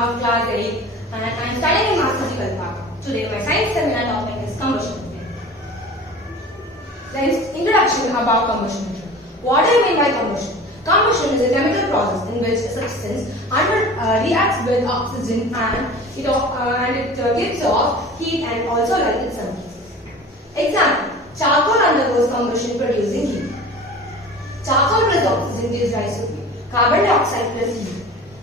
of class 8 and I am studying in Mass Physical Park. Today my science seminar topic is combustion. The introduction about combustion. What do you mean by combustion? Combustion is a chemical process in which a substance reacts with oxygen and it gives off heat and also light in some cases. Example: charcoal undergoes combustion producing heat. Charcoal plus oxygen gives rise to heat. Carbon dioxide plus heat.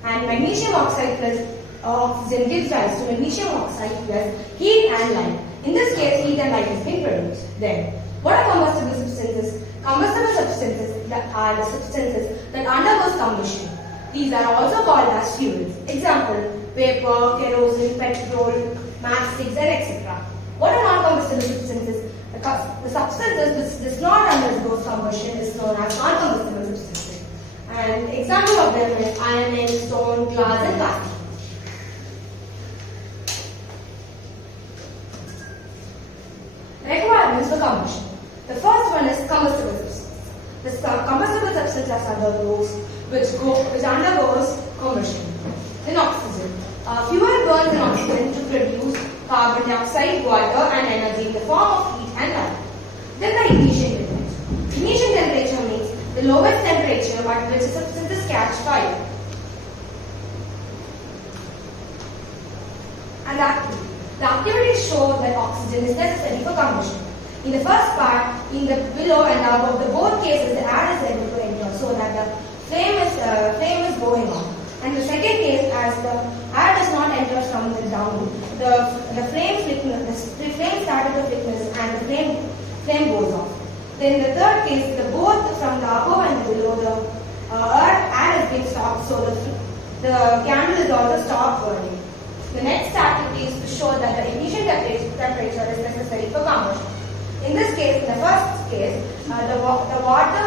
And magnesium oxide plus oxygen gives rise to magnesium oxide plus heat and light. In this case, heat and light is being produced. Then, what are combustible substances? Combustible substances are the substances that undergoes combustion. These are also called as fuels. Example: vapor, kerosene, petrol, matchsticks, and etc. What are non-combustible substances? The substances which does not undergo combustion is known as non-combustible substances. And example of them is iron, stone, glass, and plastic. Requirements for combustion. The first one is combustible substance. The combustible substances are those which undergoes combustion. In oxygen, fuel burns in oxygen to produce carbon dioxide, water, and energy in the form of heat and light. Then the ignition temperature. Ignition temperature means the lowest temperature at which substances catch fire. And activity. The activities show that oxygen is necessary for combustion. In the first part, in the below and above the both cases, the air is able to enter so that the flame is going on. And the second case, as the air does not enter from the down, the flame started to flickers and the flame goes off. Then the third case, both from the above and the below, the air has been stopped, so the candle is also stopped burning. The next activity is to show that the ignition temperature is necessary for combustion. In this case, in the first case, the water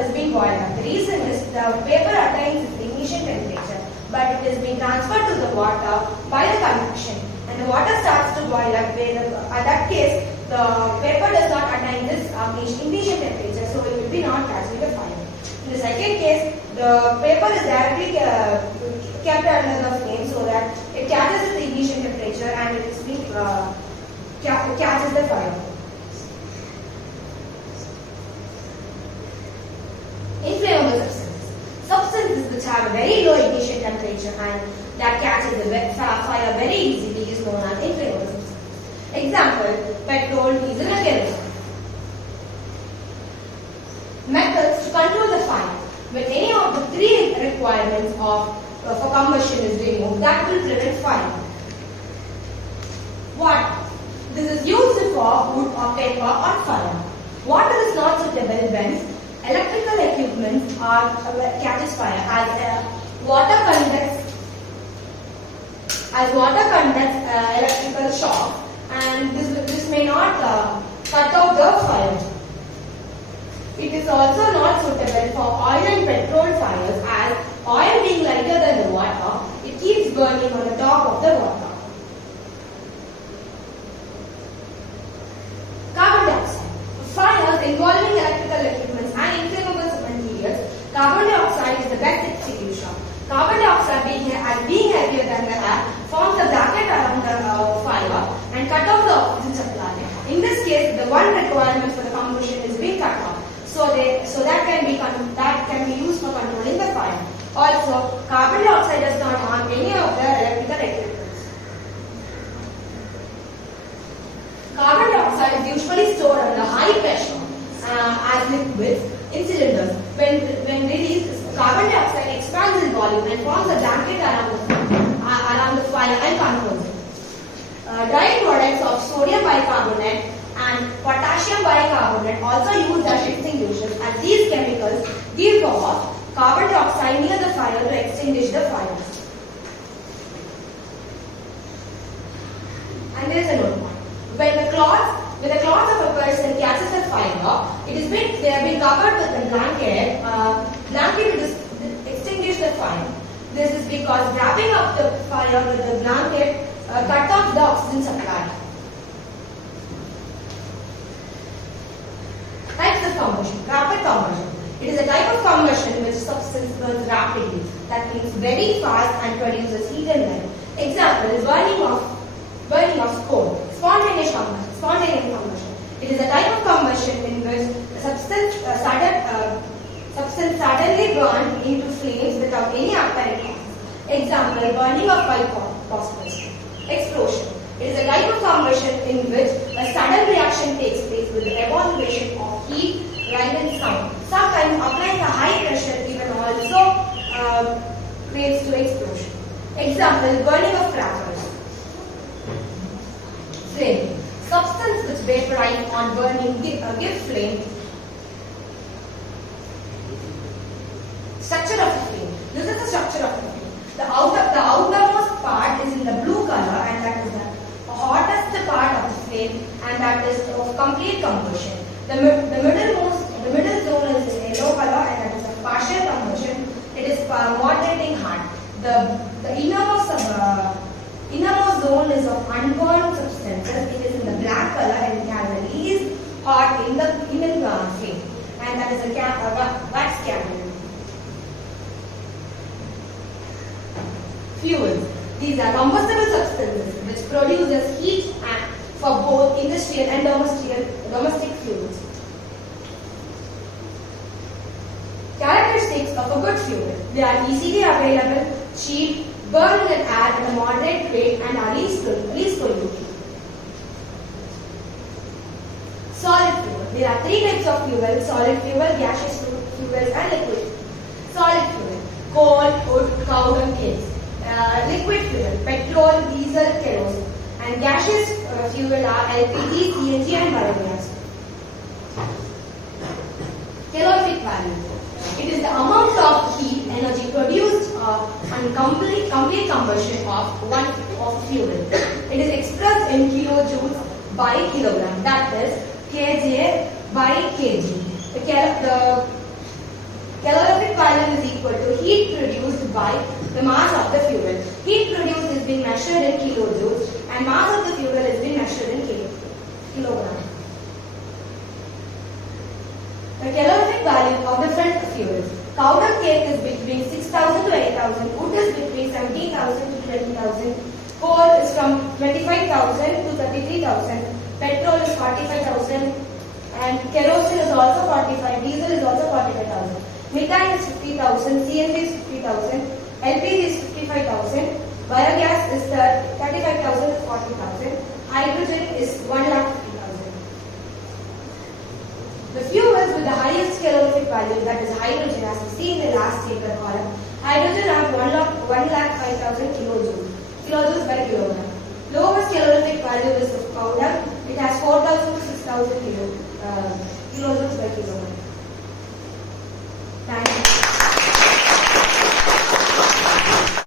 is being boiled up. The reason is the vapor attains its ignition temperature, but it is being transferred to the water by the convection, and the water starts to boil up. At that case, the vapor does not attain this ignition temperature, so it will be not catching the fire. In the second case, the vapor is directly kept under the flame so that it catches its ignition temperature and it is being catches the fire. Inflammable substances. Substances which have a very low ignition temperature and that catches the fire very easily is known as inflammable substances. Example: petrol, diesel, and kerosene. Methods to control the fire. When any of the three requirements for combustion is removed, that will prevent fire. Water. This is used for wood or paper or fire. Water is not suitable when electrical equipment catches fire, as water conducts electrical shock, and this may not cut off the fire. It is also not suitable for oil and petrol fires, as oil being lighter than the water, it keeps burning on the top of the water. Carbon dioxide. For fires involving electrical equipment and inflammable materials, carbon dioxide is the best extinguisher. Carbon dioxide being heavier than the air forms a blanket around the fire and cut off the oxygen supply. In this case, the one requirement for the combustion is being cut off, so that can be used for controlling the fire. Also, carbon dioxide does not harm any of the electrical equipment. Carbon dioxide is usually stored under high pressure as liquids in cylinders. When released, carbon dioxide expands in volume and forms a blanket around the fire and controls it. Drying products of sodium bicarbonate and potassium bicarbonate also used as extinguishers, as these chemicals give off carbon dioxide near the fire to extinguish the fire. And there is a note point. When the cloth of a person catches a fire, they have been covered with a blanket to extinguish the fire. This is because wrapping up the fire with the blanket cut off the oxygen supply. Types of combustion. Rapid combustion. It is a type of combustion in which substance burns rapidly, that means very fast and produces heat and light. Example is burning of coal, spontaneous combustion. It is a type of combustion in which the substance suddenly burned into flames without any apparent cause. Example, burning of white phosphorus. Explosion. It is a type of combustion in which a sudden reaction takes place with the evaporation of heat, light and sound. Sometimes applying a high pressure even also leads to explosion. Example, burning of crackers. Flame. Substance which vaporize on burning give flame. Structure of the flame. This is the structure of the flame. The outermost part is in the blue color, and that is the hottest part of the flame, and that is of complete combustion. The middle zone is in yellow color, and that is a partial combustion. It is moderating hot. The innermost zone is of unburned substances. It is in the black color, and it has a least hot in the flame, and that is a wax candle. Fuels. These are combustible substances which produces heat for both industrial and domestic fuels. Characteristics of a good fuel. They are easily available, cheap, burn in air at a moderate rate, and are least polluting. Solid fuel. There are three types of fuel: solid fuel, gaseous fuels, and liquid fuel. Solid fuel: coal, wood, cow dung, cakes. Liquid fuel: petrol, diesel, kerosene. And gaseous fuel are LPG, CNG, and biogas. Calorific value. It is the amount of heat energy produced on complete combustion of fuel. It is expressed in kilojoules by kilogram, that is kJ by kg. The calorific value is equal to heat produced by the mass of the fuel. Heat produced is being measured in kilojoules, and mass of the fuel is being measured in kilograms. The calorific value of different fuels. Cow dung cake is between 6,000 to 8,000. Wood is between 17,000 to 20,000. Coal is from 25,000 to 33,000. Petrol is 45,000. And kerosene is also 45. Diesel is also 45,000. Methane is 50,000. CNG is 50,000. LPG is 55,000. Biogas is 35,000 to 40,000. Hydrogen is 1,50,000. The fuels with the highest calorific value, that is hydrogen, as we see in the last table column. Hydrogen